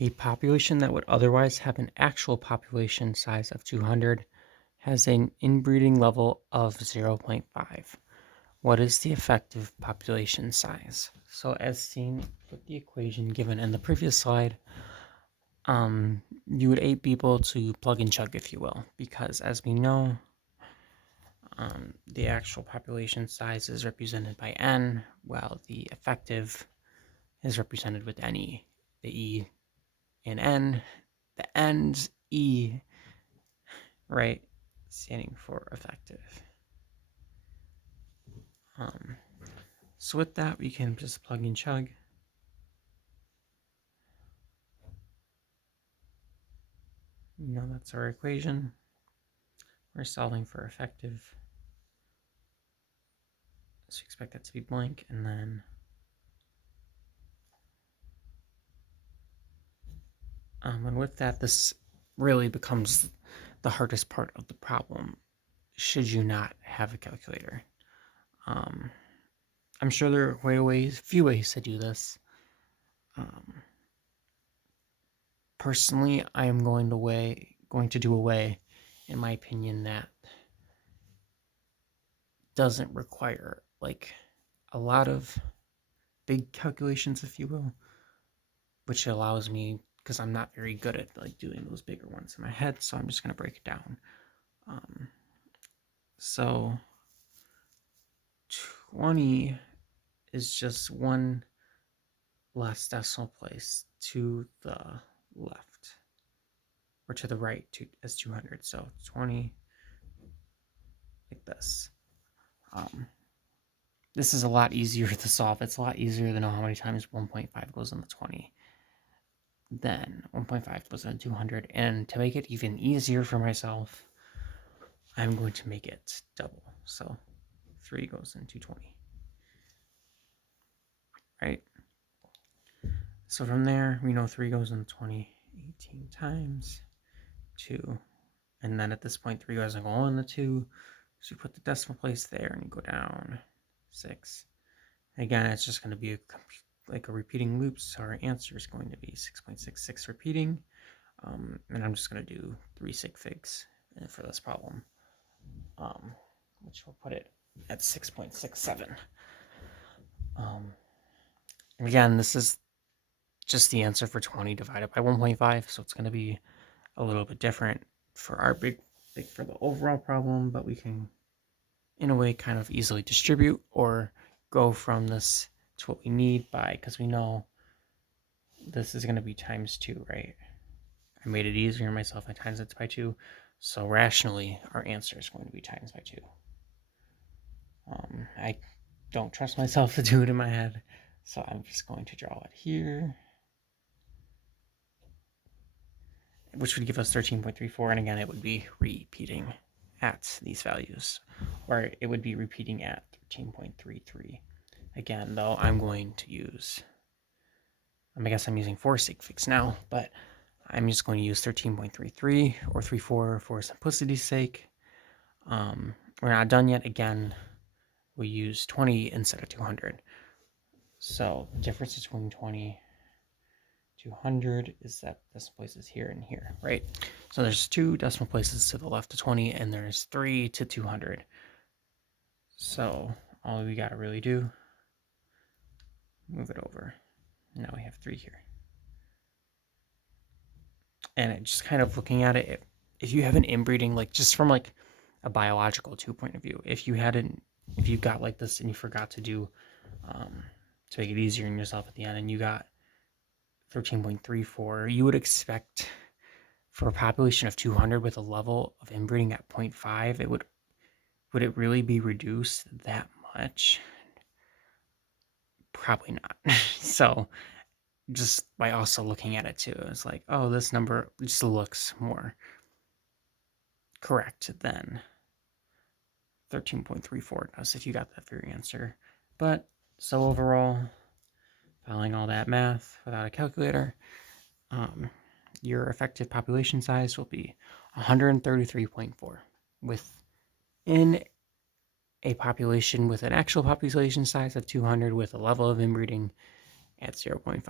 A population that would otherwise have an actual population size of 200 has an inbreeding level of 0.5. What is the effective population size? So as seen with the equation given in the previous slide, you would be able to plug and chug, if you will, because as we know, the actual population size is represented by n, while the effective is represented with NE. The E in N, the N's E, right, standing for effective. So with that, we can just plug and chug. That's our equation. We're solving for effective. So expect that to be blank, and then and with that, this really becomes the hardest part of the problem. Should you not have a calculator? I'm sure there are few ways to do this. Personally, I am going to do away, in my opinion, that doesn't require like a lot of big calculations, if you will, which allows me, because I'm not very good at like doing those bigger ones in my head, so I'm just going to break it down. So 20 is just one less decimal place to the left, or to the right, as 200. So 20, like this. This is a lot easier to solve. It's a lot easier to know how many times 1.5 goes in the 20. Then 1.5 goes in 200. And to make it even easier for myself, I'm going to make it double. So 3 goes in 220. Right? So from there, we know 3 goes in 20 18 times 2. And then at this point, 3 doesn't go in the 2. So you put the decimal place there and you go down 6. Again, it's just going to be a repeating loop, so our answer is going to be 6.66 repeating. And I'm just going to do 3 sig figs for this problem, which will put it at 6.67. Again, this is just the answer for 20 divided by 1.5, so it's going to be a little bit different for our for the overall problem, but we can, in a way, kind of easily distribute or go from this to what we need by, because we know this is going to be times 2, right? I made it easier on myself. I times it by 2. So rationally, our answer is going to be times by 2. I don't trust myself to do it in my head, so I'm just going to draw it here, which would give us 13.34. And again, it would be repeating at these values, or it would be repeating at 13.33. Again, though, I guess I'm using 4 sig figs now, but I'm just going to use 13.33 or 34 for simplicity's sake. We're not done yet. Again, we use 20 instead of 200. So the difference between 20 200 is that decimal places here and here, right? So there's 2 decimal places to the left of 20, and there's 3 to 200. So all we gotta really do, move it over. Now we have 3 here. And it just kind of looking at it, if you have an inbreeding, like just from like a biological point of view, if you got like this and you forgot to do, to make it easier on yourself at the end, and you got 13.34, you would expect for a population of 200 with a level of inbreeding at 0.5, would it really be reduced that much? Probably not. So just by also looking at it too, it's like, oh, this number just looks more correct than 13.34 does if you got that for your answer. But so overall, following all that math without a calculator, your effective population size will be 133.4 within a population with an actual population size of 200 with a level of inbreeding at 0.5.